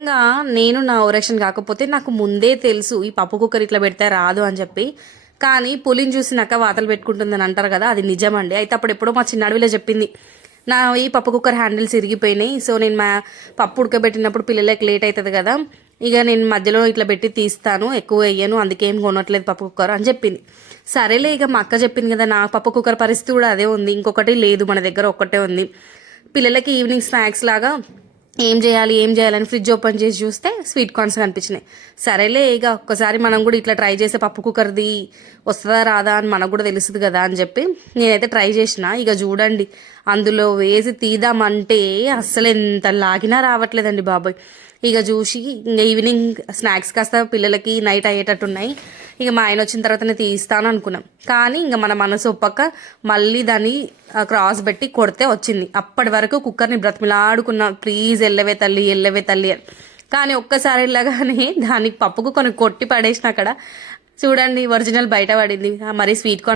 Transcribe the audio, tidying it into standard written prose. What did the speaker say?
ఇంగా నేను నా ఓవరాక్షన్ కాకపోతే నాకు ముందే తెలుసు ఈ పప్పు కుక్కర్ ఇట్లా పెడితే రాదు అని చెప్పి. కానీ పులిని చూసినాక వాతలు పెట్టుకుంటుందని అంటారు కదా, అది నిజమండి. అయితే అప్పుడు ఎప్పుడో మా చిన్న అడవిలో చెప్పింది, నా ఈ పప్పు కుక్కర్ హ్యాండిల్స్ ఇరిగిపోయినాయి, సో నేను మా పప్పు ఉడకబెట్టినప్పుడు పిల్లలకి లేట్ అవుతుంది కదా, ఇక నేను మధ్యలో ఇట్లా పెట్టి తీస్తాను, ఎక్కువ వేయను, అందుకేం కొనట్లేదు పప్పు కుక్కర్ అని చెప్పింది. సరేలే, ఇక మా అక్క చెప్పింది కదా, నా పప్పు కుక్కర్ పరిస్థితి కూడా అదే ఉంది, ఇంకొకటి లేదు మన దగ్గర, ఒక్కటే ఉంది. పిల్లలకి ఈవినింగ్ స్నాక్స్ లాగా ఏం చేయాలని ఫ్రిడ్జ్ ఓపెన్ చేసి చూస్తే స్వీట్ కార్న్స్ కనిపించినాయి. సరేలే, ఇక ఒక్కసారి మనం కూడా ఇట్లా ట్రై చేసే పప్పు కుక్కర్ది వస్తుందా రాదా అని మనకు కూడా తెలుస్తుంది కదా అని చెప్పి నేనైతే ట్రై చేసిన. ఇక చూడండి, అందులో వేసి తీద్దామంటే అస్సలు ఎంత లాగినా రావట్లేదండి బాబాయ్. ఇక చూసి ఇంకా ఈవినింగ్ స్నాక్స్ కాస్త పిల్లలకి నైట్ అయ్యేటట్టున్నాయి, ఇక మా ఆయన వచ్చిన తర్వాతనే తీస్తాను అనుకున్నాం. కానీ ఇంకా మన మనసు ఒప్పక మళ్ళీ దాన్ని క్రాస్ పెట్టి కొడితే వచ్చింది. అప్పటి వరకు కుక్కర్ని బ్రతిమిలాడుకున్నా, ప్లీజ్ ఎల్లవే తల్లి ఎల్లవే తల్లి అని. కానీ ఒక్కసారి వెళ్ళగానే దానికి పప్పుకు కొన్ని కొట్టి పడేసిన అక్కడ చూడండి ఒరిజినల్ బయట పడింది. మరి స్వీట్ కార్న్